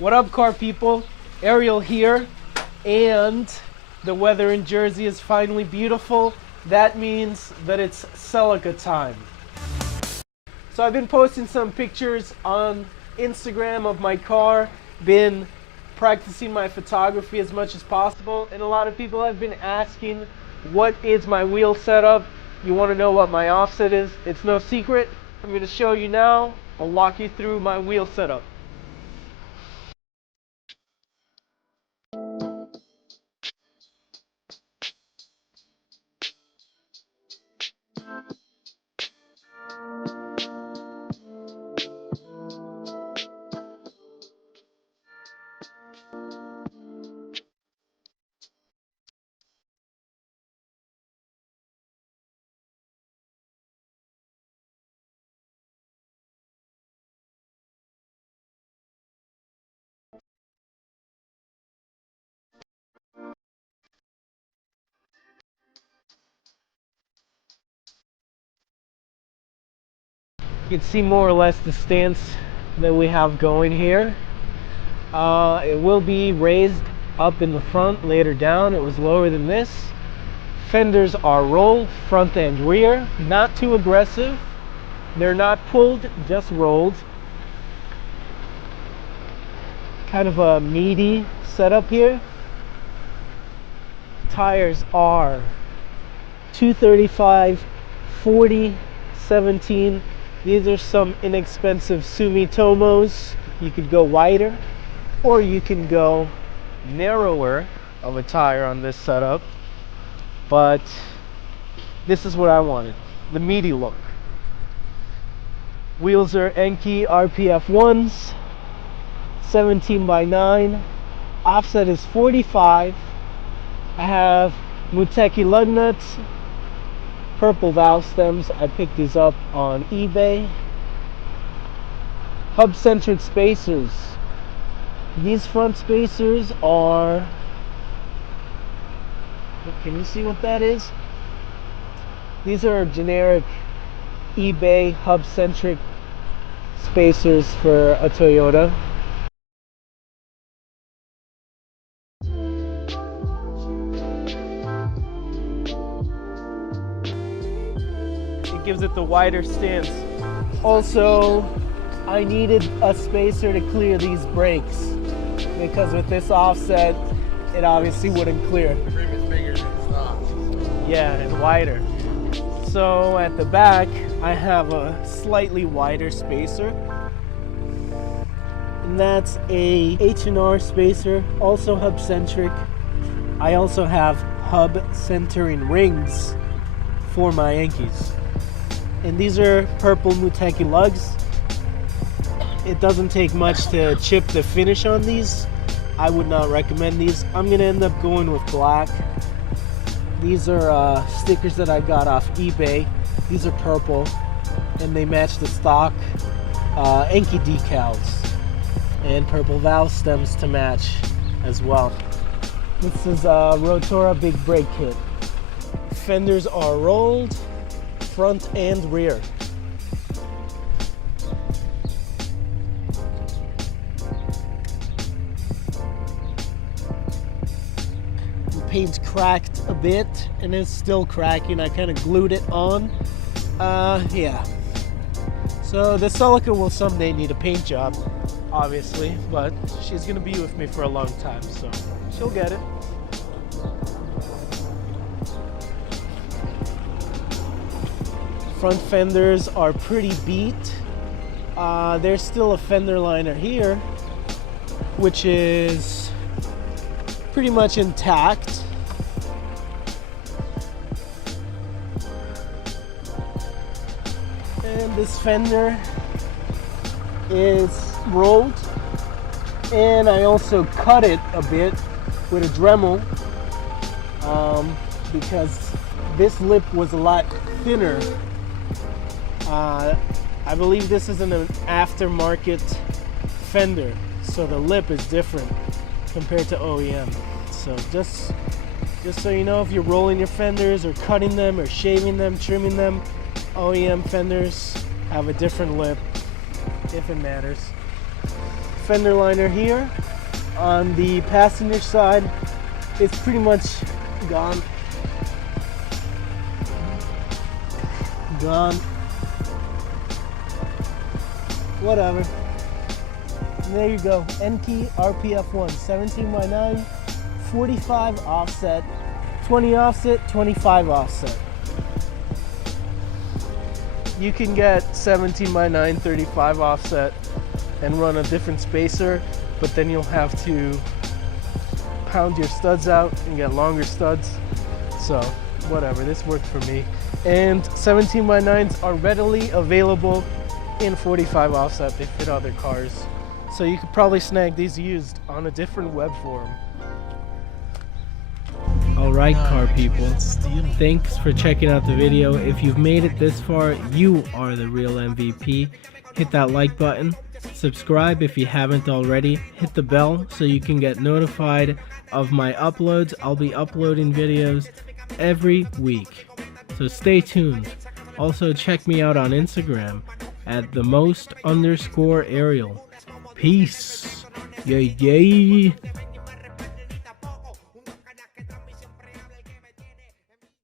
What up, car people? Ariel here, and the weather in Jersey is finally beautiful. That means that it's Celica time. So I've been posting some pictures on Instagram of my car, been practicing my photography as much as possible, and a lot of people have been asking, what is my wheel setup? You want to know what my offset is? It's no secret. I'm going to show you now. I'll walk you through my wheel setup. You can see more or less the stance that we have going here. It will be raised up in the front, later down. It was lower than this. Fenders are rolled, front and rear. Not too aggressive. They're not pulled, just rolled. Kind of a meaty setup here. Tires are 235, 40, 17. These are some inexpensive Sumitomos. You could go wider, or you can go narrower of a tire on this setup, but this is what I wanted, the meaty look. Wheels are Enki RPF 1s, 17 by 9. Offset is 45. I have Muteki lug nuts, purple valve stems. I picked these up on eBay. Hub-centric spacers. These front spacers are, can you see what that is? These are generic eBay hub-centric spacers for a Toyota. It gives it the wider stance. Also, I needed a spacer to clear these brakes, because with this offset, it obviously wouldn't clear. The rim is bigger than the stock. Yeah, and wider. So at the back, I have a slightly wider spacer. And that's a H&R spacer, also hub-centric. I also have hub centering rings for my Yankees. And these are purple Muteki lugs. It doesn't take much to chip the finish on these. I would not recommend these. I'm gonna end up going with black. These are stickers that I got off eBay. These are purple, and they match the stock Enki decals, and purple valve stems to match as well. This is a Rotora big brake kit. Fenders are rolled, front and rear. Paint's cracked a bit and it's still cracking. I kind of glued it on. Yeah. So the Celica will someday need a paint job, obviously, but she's gonna be with me for a long time, so she'll get it. Front fenders are pretty beat. There's still a fender liner here, which is pretty much intact. And this fender is rolled, and I also cut it a bit with a Dremel because this lip was a lot thinner. I believe this is an aftermarket fender, so the lip is different compared to OEM. So just so you know, if you're rolling your fenders or cutting them or shaving them, trimming them, OEM fenders have a different lip, if it matters. fender liner here. On the passenger side, it's pretty much gone. Whatever. And there you go. NT RPF1 17x9, 45 offset, 20 offset, 25 offset. You can get 17x9 35 offset and run a different spacer, but then you'll have to pound your studs out and get longer studs. So whatever, this worked for me. And 17x9s are readily available in 45 offset. They fit other cars. So you could probably snag these used on a different web forum. Alright, car people, thanks for checking out the video. If you've made it this far, you are the real MVP. Hit that like button, subscribe if you haven't already, hit the bell so you can get notified of my uploads. I'll be uploading videos every week, so stay tuned. Also check me out on Instagram at @themost_Ariel. Peace. Yay.